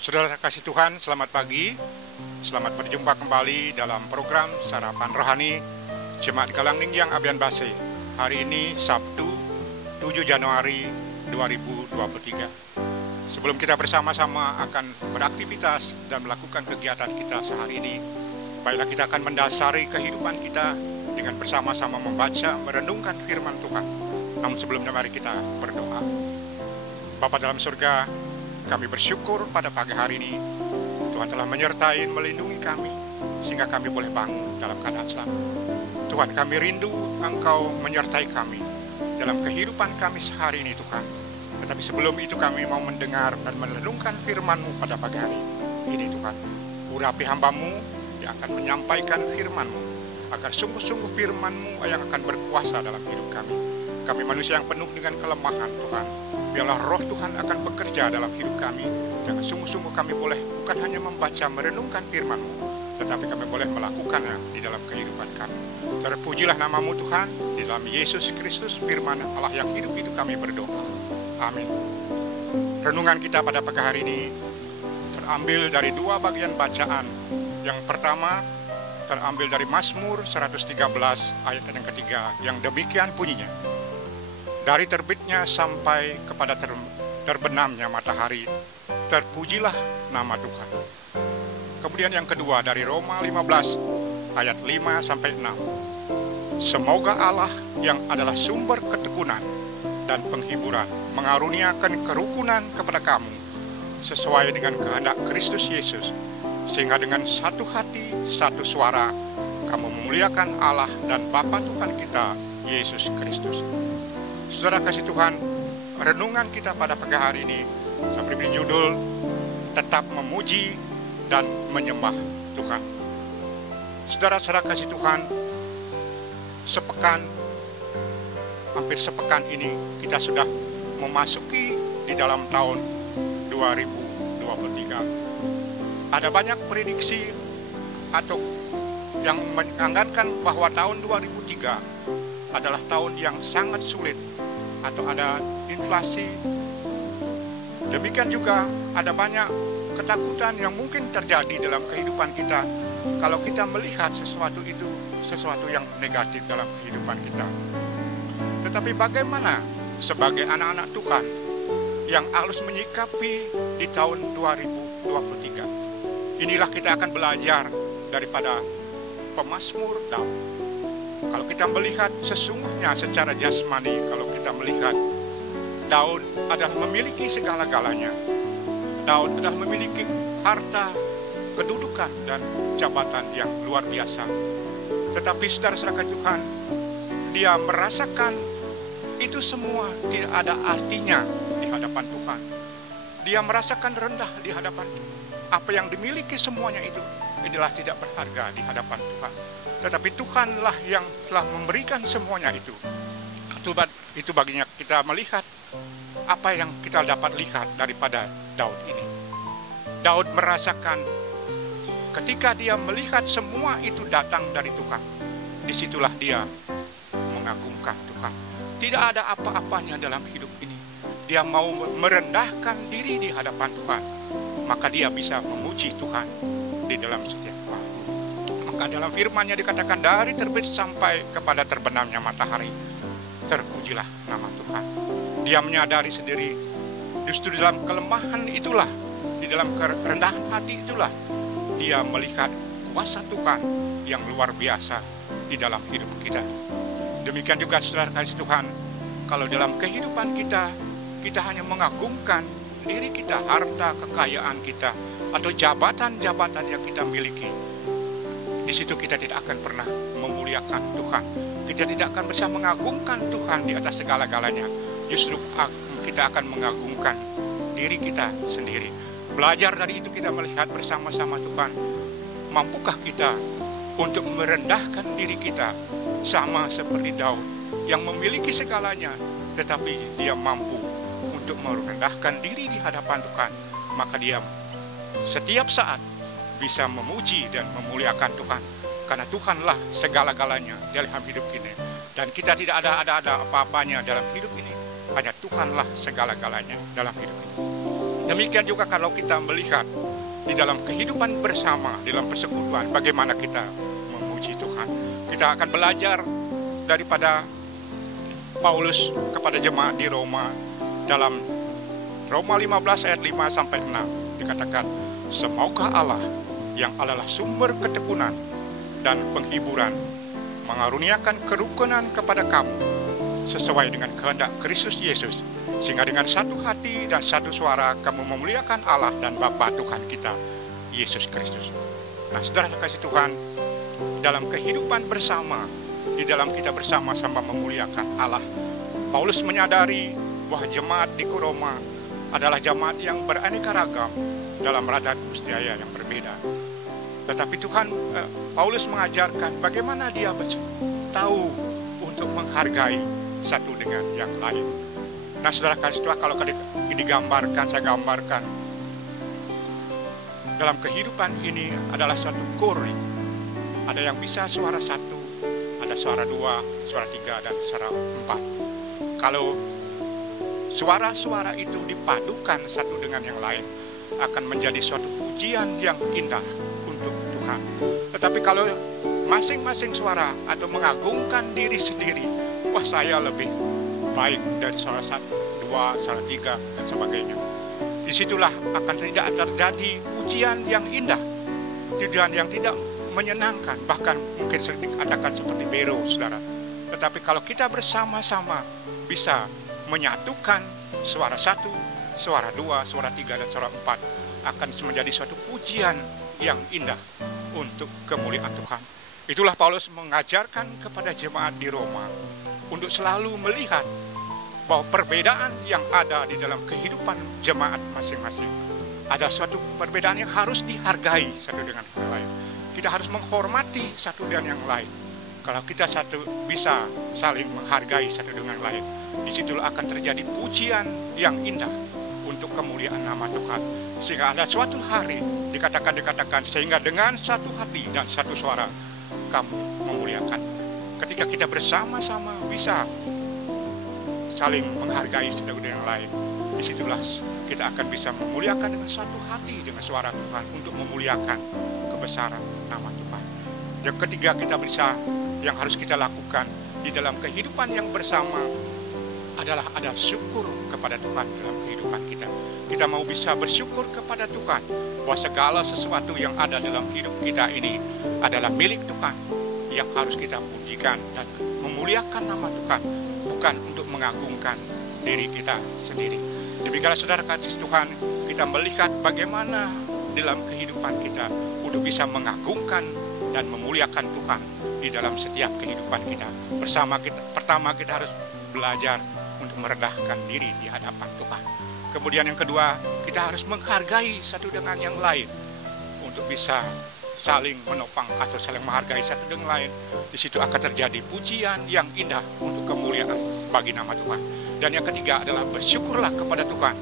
Saudara kasih Tuhan, selamat pagi. Selamat berjumpa kembali dalam program Sarapan Rohani Jemaat Galangning yang Abian Base. Hari ini Sabtu 7 Januari 2023. Sebelum kita bersama-sama akan beraktivitas dan melakukan kegiatan kita sehari ini, baiklah kita akan mendasari kehidupan kita dengan bersama-sama membaca, merenungkan firman Tuhan. Namun sebelumnya mari kita berdoa. Bapa dalam surga, kami bersyukur pada pagi hari ini Tuhan telah menyertai, melindungi kami sehingga kami boleh bangun dalam keadaan selamat. Tuhan, kami rindu Engkau menyertai kami dalam kehidupan kami sehari ini Tuhan. Tetapi sebelum itu kami mau mendengar dan merenungkan firman-Mu pada pagi hari ini Tuhan. Urapi hamba-Mu yang akan menyampaikan firman-Mu, agar sungguh-sungguh firman-Mu yang akan berkuasa dalam hidup kami. Kami manusia yang penuh dengan kelemahan Tuhan. Biarlah roh Tuhan akan bekerja dalam hidup kami. Dan sungguh-sungguh kami boleh bukan hanya membaca, merenungkan firman-Mu, tetapi kami boleh melakukannya di dalam kehidupan kami. Terpujilah nama-Mu Tuhan, di dalam Yesus Kristus firman Allah yang hidup itu kami berdoa. Amin. Renungan kita pada pagi hari ini terambil dari dua bagian bacaan. Yang pertama terambil dari Mazmur 113 ayat yang ketiga, yang demikian bunyinya. Dari terbitnya sampai kepada terbenamnya matahari, terpujilah nama Tuhan. Kemudian yang kedua dari Roma 15 ayat 5 sampai 6. Semoga Allah yang adalah sumber ketekunan dan penghiburan mengaruniakan kerukunan kepada kamu sesuai dengan kehendak Kristus Yesus, sehingga dengan satu hati, satu suara kamu memuliakan Allah dan Bapa Tuhan kita Yesus Kristus. Saudara kasih Tuhan, renungan kita pada pagi hari ini seperti judul, tetap memuji dan menyembah Tuhan. Saudara-saudara kasih Tuhan, hampir sepekan ini kita sudah memasuki di dalam tahun 2023. Ada banyak prediksi atau yang menganggarkan bahwa tahun 2003 adalah tahun yang sangat sulit, atau ada inflasi. Demikian juga ada banyak ketakutan yang mungkin terjadi dalam kehidupan kita kalau kita melihat sesuatu yang negatif dalam kehidupan kita. Tetapi bagaimana sebagai anak-anak Tuhan yang harus menyikapi di tahun 2023? Inilah kita akan belajar daripada pemazmur Daud. Kalau kita melihat sesungguhnya secara jasmani, kalau kita melihat Daud adalah memiliki segala-galanya. Daud adalah memiliki harta, kedudukan, dan jabatan yang luar biasa. Tetapi saudara-saudara Tuhan, dia merasakan itu semua tidak ada artinya di hadapan Tuhan. Dia merasakan rendah di hadapan Tuhan. Apa yang dimiliki semuanya itu adalah tidak berharga di hadapan Tuhan. Tetapi Tuhanlah yang telah memberikan semuanya itu. Itu baginya kita melihat apa yang kita dapat lihat daripada Daud ini. Daud merasakan ketika dia melihat semua itu datang dari Tuhan, disitulah dia mengagungkan Tuhan. Tidak ada apa-apanya dalam hidup ini. Dia mau merendahkan diri di hadapan Tuhan, maka dia bisa memuji Tuhan di dalam setiap waktu. Maka dalam firman-Nya dikatakan dari terbit sampai kepada terbenamnya matahari, terpujilah nama Tuhan. Dia menyadari sendiri, justru dalam kelemahan itulah, di dalam kerendahan hati itulah, dia melihat kuasa Tuhan yang luar biasa di dalam hidup kita. Demikian juga saudara kasih Tuhan, kalau dalam kehidupan kita, kita hanya mengagungkan diri kita, harta, kekayaan kita, atau jabatan-jabatan yang kita miliki. Di situ kita tidak akan pernah memuliakan Tuhan. Kita tidak akan bisa mengagungkan Tuhan di atas segala-galanya. Justru kita akan mengagungkan diri kita sendiri. Belajar dari itu kita melihat bersama-sama Tuhan. Mampukah kita untuk merendahkan diri kita sama seperti Daud yang memiliki segalanya, tetapi dia mampu untuk merendahkan diri di hadapan Tuhan. Maka dia setiap saat bisa memuji dan memuliakan Tuhan, karena Tuhanlah segala-galanya dalam hidup ini. Dan kita tidak ada apa-apanya dalam hidup ini hanya Tuhanlah segala-galanya dalam hidup ini. Demikian juga kalau kita melihat di dalam kehidupan bersama, dalam persekutuan, bagaimana kita memuji Tuhan. Kita akan belajar daripada Paulus kepada jemaat di Roma. Dalam Roma 15 ayat 5 sampai 6 dikatakan, semoga Allah yang adalah sumber ketekunan dan penghiburan mengaruniakan kerukunan kepada kamu sesuai dengan kehendak Kristus Yesus, sehingga dengan satu hati dan satu suara kamu memuliakan Allah dan Bapa Tuhan kita Yesus Kristus. Nah, saudara kasih Tuhan, dalam kehidupan bersama, di dalam kita bersama-sama memuliakan Allah, Paulus menyadari bahwa jemaat di Roma adalah jemaat yang beraneka ragam dalam adat istiadat yang berbeda. Tetapi Paulus mengajarkan bagaimana dia tahu untuk menghargai satu dengan yang lain. Nah, saudara kasih Tuhan, kalau saya gambarkan dalam kehidupan ini adalah suatu kori. Ada yang bisa suara satu, ada suara dua, suara tiga, dan suara empat. Kalau suara-suara itu dipadukan satu dengan yang lain, akan menjadi suatu pujian yang indah untuk Tuhan. Tetapi kalau masing-masing suara atau mengagungkan diri sendiri, wah saya lebih baik dari suara satu, dua, suara tiga, dan sebagainya. Disitulah akan tidak terjadi pujian yang indah, pujian yang tidak menyenangkan, bahkan mungkin sering dikatakan seperti bero, saudara. Tetapi kalau kita bersama-sama bisa menyatukan suara satu, suara dua, suara tiga, dan suara empat, akan menjadi suatu pujian yang indah untuk kemuliaan Tuhan. Itulah Paulus mengajarkan kepada jemaat di Roma untuk selalu melihat bahwa perbedaan yang ada di dalam kehidupan jemaat masing-masing, ada suatu perbedaan yang harus dihargai satu dengan yang lain. Kita harus menghormati satu dengan yang lain. Kalau kita bisa saling menghargai satu dengan yang lain, disitulah akan terjadi pujian yang indah untuk kemuliaan nama Tuhan. Sehingga ada suatu hari dikatakan sehingga dengan satu hati dan satu suara kamu memuliakan. Ketika kita bersama-sama bisa saling menghargai satu dengan yang lain, disitulah kita akan bisa memuliakan dengan satu hati dengan suara Tuhan untuk memuliakan kebesaran nama Tuhan. Yang ketiga, yang harus kita lakukan di dalam kehidupan yang bersama adalah ada syukur kepada Tuhan dalam kehidupan kita. Kita mau bisa bersyukur kepada Tuhan bahwa segala sesuatu yang ada dalam hidup kita ini adalah milik Tuhan, yang harus kita pujikan dan memuliakan nama Tuhan, bukan untuk mengagungkan diri kita sendiri. Demikianlah saudara kasih Tuhan, kita melihat bagaimana dalam kehidupan kita untuk bisa mengagungkan dan memuliakan Tuhan di dalam setiap kehidupan kita. Pertama kita harus belajar untuk merendahkan diri di hadapan Tuhan. Kemudian yang kedua, kita harus menghargai satu dengan yang lain untuk bisa saling menopang atau saling menghargai satu dengan lain. Di situ akan terjadi pujian yang indah untuk kemuliaan bagi nama Tuhan. Dan yang ketiga adalah bersyukurlah kepada Tuhan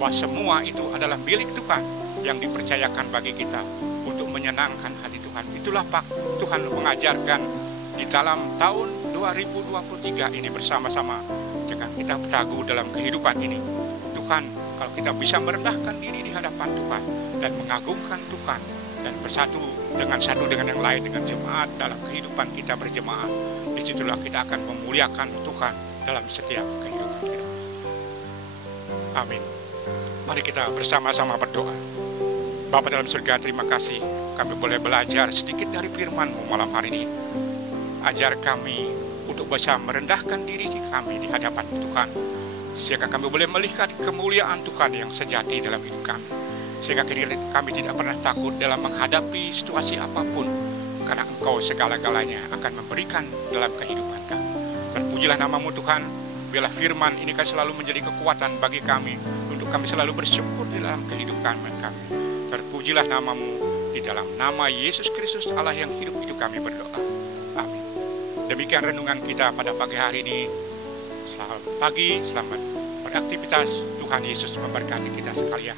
bahwa semua itu adalah milik Tuhan yang dipercayakan bagi kita untuk menyenangkan hati Tuhan. Itulah Pak Tuhan mengajarkan di dalam tahun 2023 ini bersama-sama. Jika kita bertagu dalam kehidupan ini, Tuhan, kalau kita bisa merendahkan diri di hadapan Tuhan dan mengagungkan Tuhan dan bersatu dengan yang lain, dengan jemaat dalam kehidupan kita berjemaat, disitulah kita akan memuliakan Tuhan dalam setiap kehidupan kita. Amin. Mari kita bersama-sama berdoa. Bapa dalam surga, terima kasih kami boleh belajar sedikit dari firman-Mu malam hari ini. Ajar kami untuk bisa merendahkan diri kami di hadapan Tuhan, sehingga kami boleh melihat kemuliaan Tuhan yang sejati dalam hidup kami. Sehingga kami tidak pernah takut dalam menghadapi situasi apapun, karena Engkau segala-galanya akan memberikan dalam kehidupan kami. Terpujilah nama-Mu Tuhan, biarlah firman ini selalu menjadi kekuatan bagi kami, untuk kami selalu bersyukur di dalam kehidupan kami. Terpujilah nama-Mu, di dalam nama Yesus Kristus Allah yang hidup itu kami berdoa. Amin. Demikian renungan kita pada pagi hari ini. Selamat pagi, selamat beraktivitas. Tuhan Yesus memberkati kita sekalian.